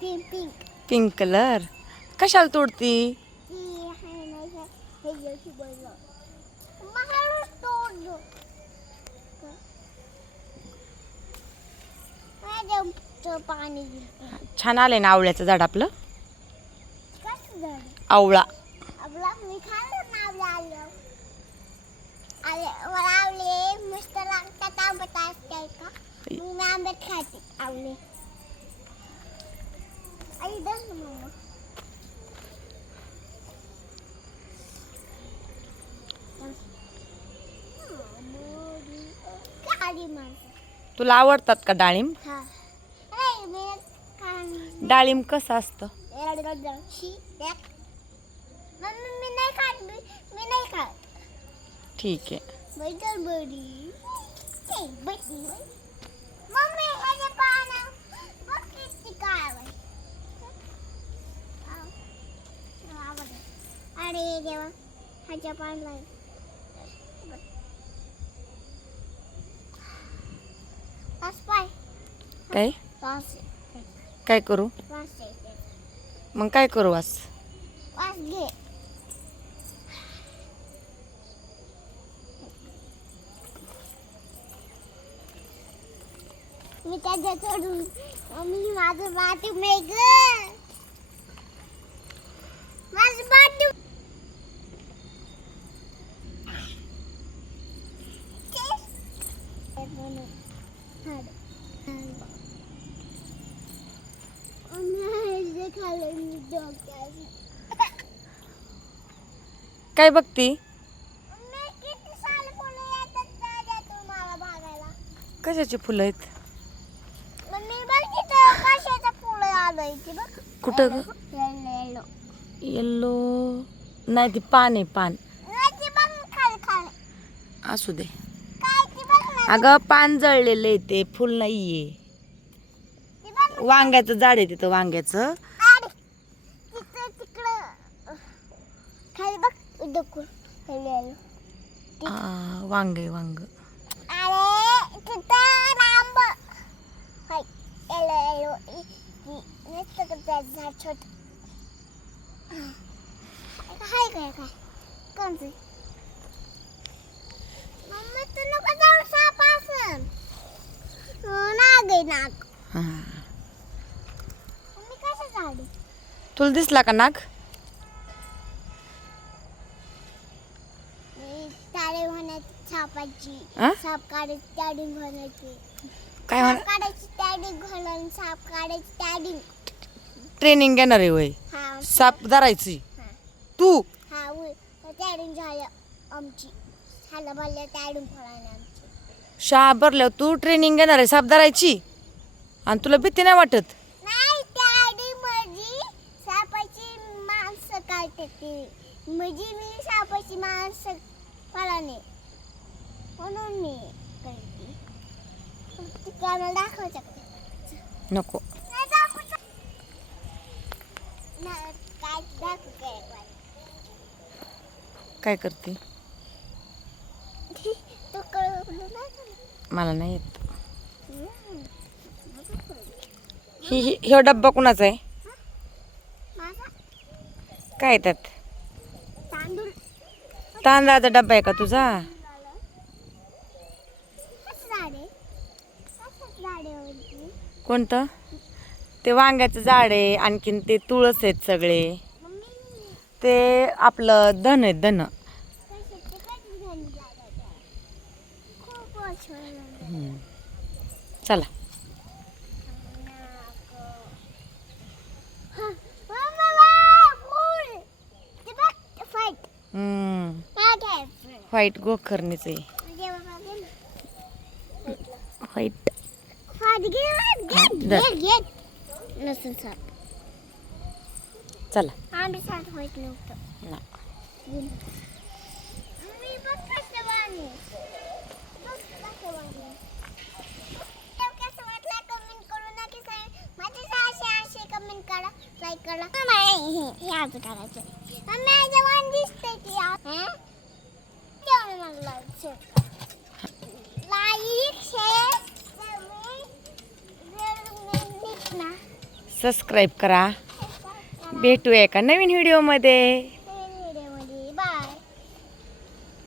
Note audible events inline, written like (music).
Pink pink pink colour कशाला तोडती? ती आहे ना हे- हे योशी बोललो मला तोडलो. माझ्या पाणी दिलं. छान आलंय ना आवळ्याचं झाड आपलं? कसं झालं आवळा. आपला मी खाल्लं ना आवले आलं. आले मला आवले मस्त लागतात आंबट असतात का मी ना आंबट खाते आवले आई दस ना मम्मा काळी माणसं तुला आवडतात का डाळिंब? डाळिंब कसं असतं? ठीक आहे. मम्मी ह्याचे पानं बघ किती काय आहे. आव. आवडलं. अरे देवा वास पाय काय? काय करू. मग काय करू आज? घे. मी त्याच्याकडून मम्मी माझं बाटू मेघ माझं बाटू खाल्लं मी डोक्याचं काय बघती? फुलं कशाची फुलं आहेत? ते कुठं ग? येल्लो नाही ती पान आहे पान. असू दे. अगं पान जळलेलं आहे ते. फुल नाहीये. वांग्याचं झाड आहे तिथं वांग्याचं. खाली बघ डोकं वांग वांग. अरे तिथं लांब हाय येलो येलो नुसतं झाड छोट हाय काय काय? कोणतं मम्मी तू नको जाऊ साप असन नाग आहे नाग. मम्मी कसं झाली तुला दिसला का नाग? आ? साप काढायची टॅडिंग काय साप काढायची टॅडिंग घालून साप काढायची टॅडिंग ट्रेनिंग घेणार आहे वय हा. साप धरायची. हा. तू? हा टॅडिंग झालं आमची. झालं भरलं टॅडिंग फळाने आमची. शाळा भरल्यावर तू ट्रेनिंग घेणार आहे साप धरायची. आणि तुला भीती नाही वाटत? नाही म्हणजे सापाची माणसं काढते ती. म्हणजे मी सापाची माणसं फळाने म्हणून मी करते. कॅमेरा दाखवू शकते. नको. नाही दाखवू शक- नाही, काय दाखवू काय काय. काय करते? (laughs) तू कळलं नाही का? मला नाही येत. ही ही- ह्यो डब्बा कुणाचा आहे? माझा? काय त्यात? तांदूळ तांदळाचा डब्बा आहे का तुझा? कोणतं ते वांग्याचं झाड आहे आणखीन ते तुळस आहेत सगळे ते आपलं धन आहे धन. चला. हम्म. व्हाईट गोखरणीच आहे. व्हाईट. चला. comment करू सबस्क्राईब करा. भेटूया एका नवीन व्हिडिओमध्ये